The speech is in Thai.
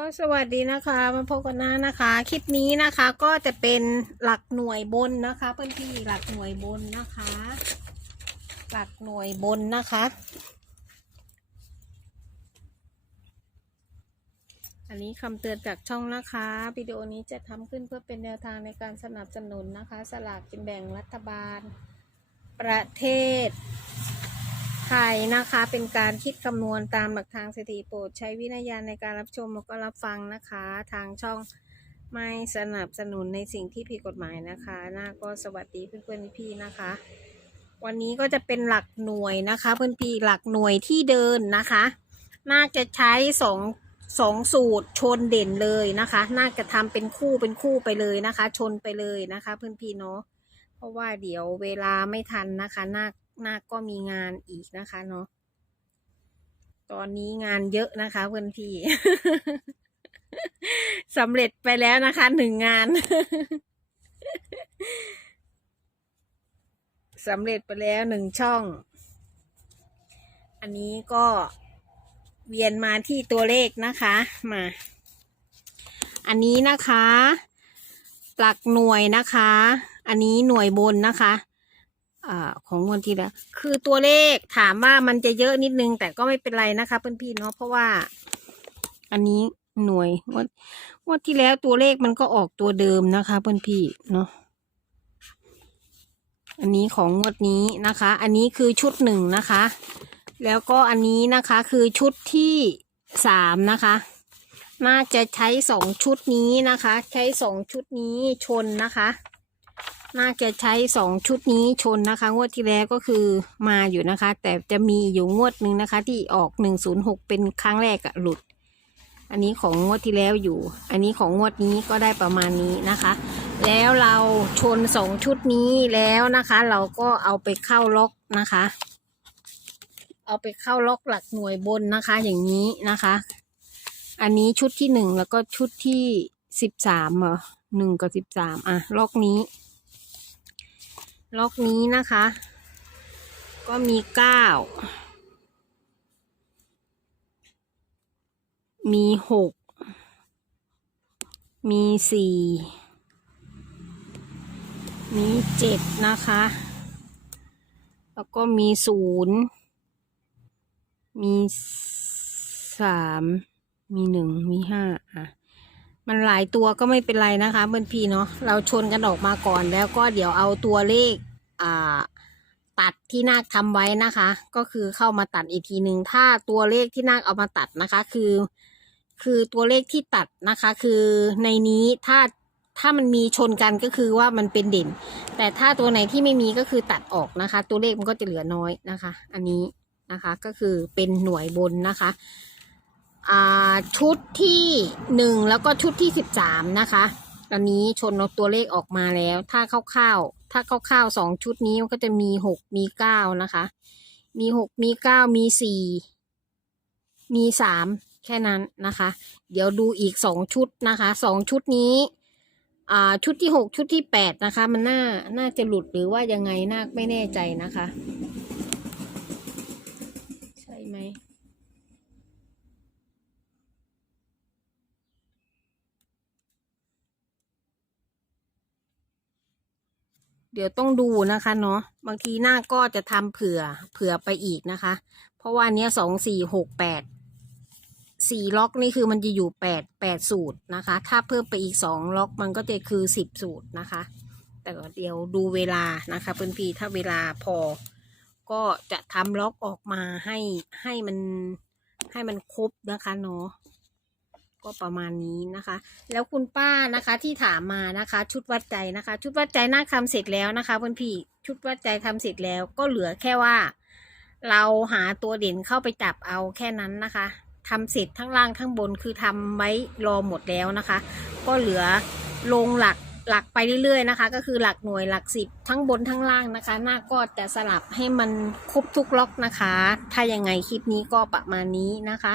ก็สวัสดีนะคะมาพบกันนะนะคะ คลิปนี้นะคะก็จะเป็นหลักหน่วยบนนะคะเพื่อนพี่หลักหน่วยบนนะคะ หลักหน่วยบนนะคะ อันนี้คำเตือนจากช่องนะคะวิดีโอนี้จะทำขึ้นเพื่อเป็นแนวทางในการสนับสนุนนะคะ สลากกินแบ่งรัฐบาล ประเทศ ไทยนะคะ เป็นการคิดคำนวณตามหลักทางสถิติโปรดใช้วินัยญาณในการรับชมแล้วก็รับฟังนะคะ ทางช่องไม่สนับสนุนในสิ่งที่ผิดกฎหมายนะคะน่าก็สวัสดีเพื่อนๆพี่ๆนะคะ วันนี้ก็จะเป็นหลักหน่วยนะคะ เพื่อนพี่หลักหน่วยที่เดินนะคะ น่าจะใช้สองสองสูตรชนเด่นเลยนะคะ น่าจะทำเป็นคู่เป็นคู่ไปเลยนะคะ ชนไปเลยนะคะ เพื่อนพี่เนาะเพราะว่าเดี๋ยวเวลาไม่ทันนะคะนา นาคก็มีงานอีกนะคะเนาะตอนนี้งานเยอะนะคะเพื่อนพี่สำเร็จไปแล้วนะคะหนึ่งงานสำเร็จไปแล้วหนึ่งช่อง อันนี้ก็เวียนมาที่ตัวเลขนะคะมา อันนี้นะคะ หลักหน่วยนะคะ อันนี้หน่วยบนนะคะ อของงวันที่แล้วคือตัวเลขถามว่ามันจะเยอะนิดนึง แต่ก็ไม่เป็นไรนะคะเพื่อนพี่เนาะเพราะว่า อันนี้หน่วยงวดงวดที่แล้วตัวเลขมันก็ออกตัวเดิมนะคะ เพื่อนพี่เนาะอันนี้ของงวดนี้นะคะ อันนี้คือชุดหนึ่งนะคะ แล้วก็อันนี้นะคะคือชุดที่สามนะคะ น่าจะใช้สองชุดนี้นะคะ ใช้สองชุดนี้ชนนะคะ น่าจะใช้สองชุดนี้ชนนะคะ งวดที่แล้วก็คือมาอยู่นะคะ แต่จะมีอยู่งวดหนึ่งนะคะ ที่ออกหนึ่งศูนย์หกเป็นครั้งแรกอะหลุด อันนี้ของงวดที่แล้วอยู่ อันนี้ของงวดนี้ก็ได้ประมาณนี้นะคะ แล้วเราชนสองชุดนี้แล้วนะคะ เราก็เอาไปเข้าล็อกนะคะ เอาไปเข้าล็อกหลักหน่วยบนนะคะ อย่างนี้นะคะ อันนี้ชุดที่หนึ่งแล้วก็ชุดที่สิบสามเหรอหนึ่งกับสิบสามอะล็อกนี้ ล็อกนี้นะคะ ก็มีเก้ามีหกมีสี่มีเจ็ดนะคะ แล้วก็มีศูนย์มีสามมีหนึ่งมีห้าอะ มันหลายตัวก็ไม่เป็นไรนะคะเพื่อนพี่เนาะเราชนกันออกมาก่อนแล้วก็เดี๋ยวเอาตัวเลขอ่าตัดที่นาคทำไว้นะคะ ก็คือเข้ามาตัดอีกทีหนึ่งถ้าตัวเลขที่นาคเอามาตัดนะคะ คือ คือตัวเลขที่ตัดนะคะ คือในนี้ถ้าถ้ามันมีชนกันก็คือว่ามันเป็นเด่น แต่ถ้าตัวไหนที่ไม่มีก็คือตัดออกนะคะ ตัวเลขมันก็จะเหลือน้อยนะคะ อันนี้นะคะก็คือเป็นหน่วยบนนะคะ ชุดที่หนึ่งแล้วก็ชุดที่สิบสามนะคะตอนนี้ชนตัวเลขออกมาแล้ว ถ้าคร่าวๆถ้าคร่าวๆสองชุดนี้มันก็จะมีหกมีเก้านะคะ มีหกมีเก้ามีสี่มีสามแค่นั้นนะคะ เดี๋ยวดูอีกสองชุดนะคะสองชุดนี้อ่าชุดที่หกชุดที่แปดนะคะ มันน่าน่าจะหลุดหรือว่ายังไงน่าไม่แน่ใจนะคะ ใช่ไหม เดี๋ยวต้องดูนะคะเนาะบางทีหน้าก็จะทำเผื่อเผื่อไปอีกนะคะ เพราะว่าอันเนี้ยสองสี่หกแปดสี่ล็อกนี่คือมันจะอยู่แปดแปดสูตรนะคะ ถ้าเพิ่มไปอีกสองล็อกมันก็จะคือสิบสูตรนะคะ แต่เดี๋ยวดูเวลานะคะเพื่อนพี่ถ้าเวลาพอ ก็จะทำล็อกออกมาให้ให้มันให้มันครบนะคะเนาะ ก็ประมาณนี้นะคะ แล้วคุณป้านะคะที่ถามมานะคะ ชุดวัดใจนะคะ ชุดวัดใจน่าทำเสร็จแล้วนะคะเพื่อนพี่ชุดวัดใจทำเสร็จแล้วก็เหลือแค่ว่า เราหาตัวเด่นเข้าไปจับเอาแค่นั้นนะคะทำเสร็จทั้งล่างทั้งบนคือทำไว้รอหมดแล้วนะคะ ก็เหลือลงหลักหลักไปเรื่อยๆนะคะ ก็คือหลักหน่วยหลักสิบทั้งบนทั้งล่างนะคะ หน้าก็จะสลับให้มันครบทุกล็อกนะคะ ถ้ายังไงคลิปนี้ก็ประมาณนี้นะคะ